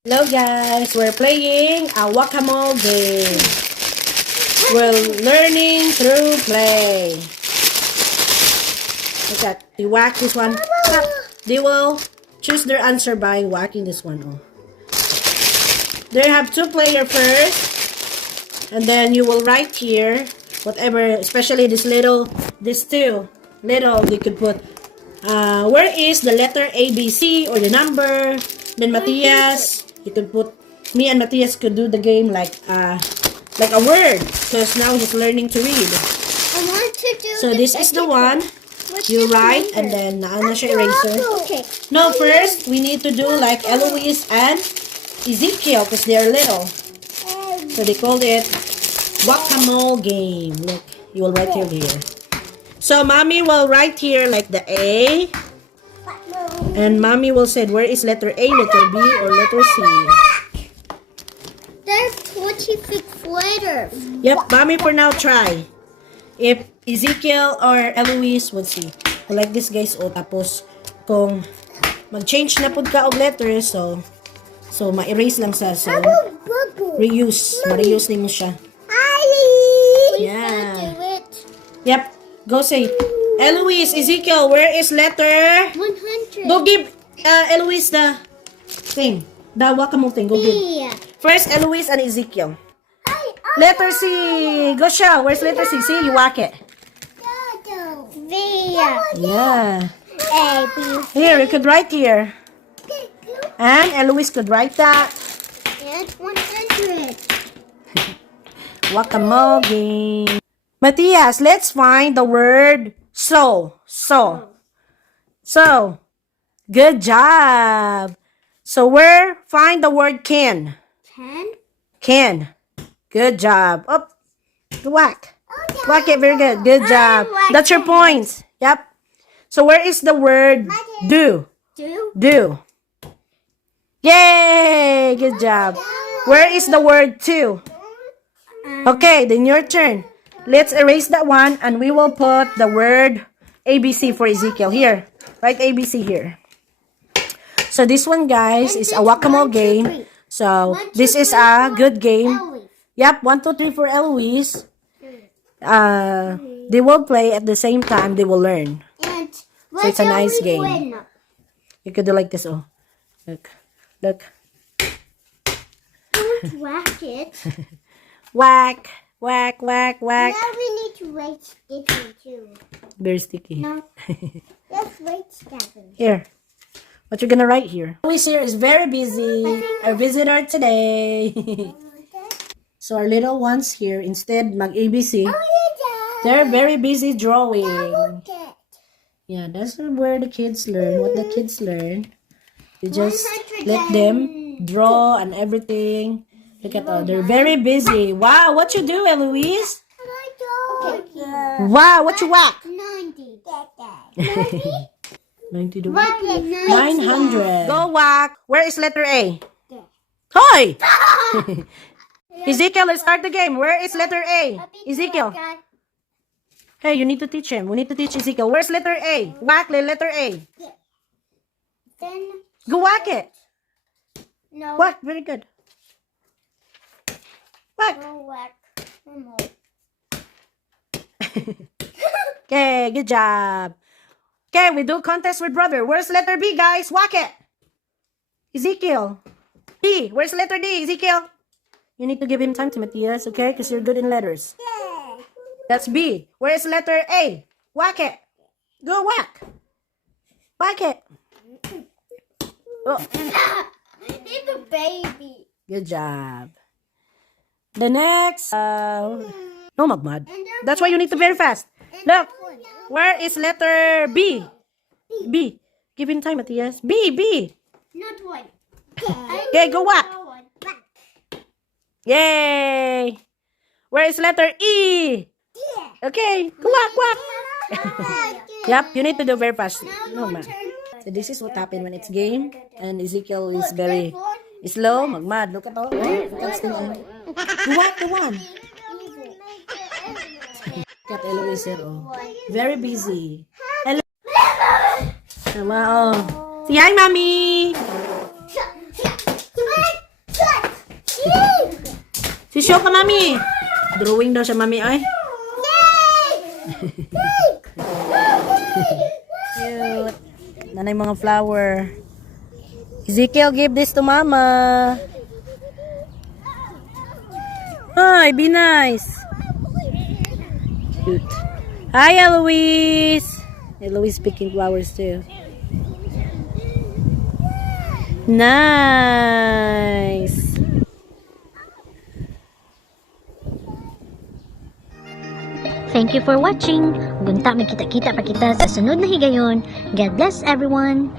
Hello guys, we're playing a whack-a-mole game. We're learning through play. Look at, they whack this one. They will choose their answer by whacking this one. Oh. They have two players first, and then you will write here whatever, especially this two little, they could put where is the letter A, B, C or the number. Then Matthias, you could put, me and Matthias could do the game like a word, because now he's learning to read. I want to do. So this is the one you write, and then naana siya eraser. Okay. No, first we need to do like Eloise and Ezekiel because they are little. So they called it whack-a-mole game. Look, you will write here. So mommy will write here like the A. And mommy will say, where is letter A, letter B, or letter C? There's 26 letters. Yep, mommy for now try. If Ezekiel or Eloise would see. Like this guys, o tapos kung mag-change na pud ka og letters, so ma-erase lang sa, so reuse, ma-reuse din mo siya. Yeah. Yep, go say, Eloise, Ezekiel, where is letter? 100. Go give Eloise the thing. The whack-a-mole thing. Go give. First, Eloise and Ezekiel. Letter C. Go siya. Where's letter C? See, you whack it. V. Yeah. A, B. Here, you could write here. And Eloise could write that. And 100. Whack-a-mole game. Matthias, let's find the word so. Good job. So find the word can. 10. Can. Good job. Up. Whack. Whack it. Very good. Good job. That's your points. Yep. So where is the word do? 2. Do. Yay. Good job. Where is the word to? Okay, then your turn. Let's erase that one and we will put the word ABC for Ezekiel. Here. Write ABC here. So this one, guys, is a whack-a-mole game. So this is a good game. Yep, 1, 2, 3 for Eloise. They will play at the same time. They will learn. So it's a nice game. You could do like this. Oh, look. Don't whack it. Whack. Whack. Now we need to write sticky too. Very sticky. No. Let's write 7. Here. What you're gonna write here? Eloise here is very busy. Our visitor today. So our little ones here, instead mag-ABC, they're very busy drawing. Yeah, that's where the kids learn. What the kids learn. You just let them draw and everything. Look at all. They're very busy. Wow, what you do, Eloise? Wow, what you whack? 90. 90 to 900. 900. Go whack. Where is letter A? Hoy! Ezekiel, let's start the game. Where is letter A? Ezekiel. Hey, you need to teach him. We need to teach Ezekiel. Where's letter A? Whack the letter A. Then Go whack it. no. Whack. Very good. Whack. Go whack. Okay, good job. Okay, we do contest with brother. Where's letter B, guys? Whack it. Ezekiel. D. Where's letter D, Ezekiel? You need to give him time to Matthias, okay? Because you're good in letters. That's B. Where's letter A? Whack it. Go whack. Whack it. Oh, It's a baby. good job. The next, no magmad. That's why you need to very fast. Look, where is letter B? B. Give him time, Matthias. B. Not one. Okay, go whack. Yay. Where is letter E? Okay, go whack. Yep, you need to do very fast. No, man. So this is what happened when it's game. And Ezekiel is very slow. Magmad. Look at all. Look at still. Go whack the one. Look at Eloise here. Oh. Very busy. Hello. Wow. Say hi, mommy. Si-show ka, mami. Drawing daw siya, mami, ay. Cute. Nanay mga flower. Ezekiel, give this to mama. Hi, be nice. Cute. Hi, Eloise. Eloise picking flowers too. Nice. Thank you for watching. Gunta, may kita-kita pa kita sa sunod na higayon. God bless everyone.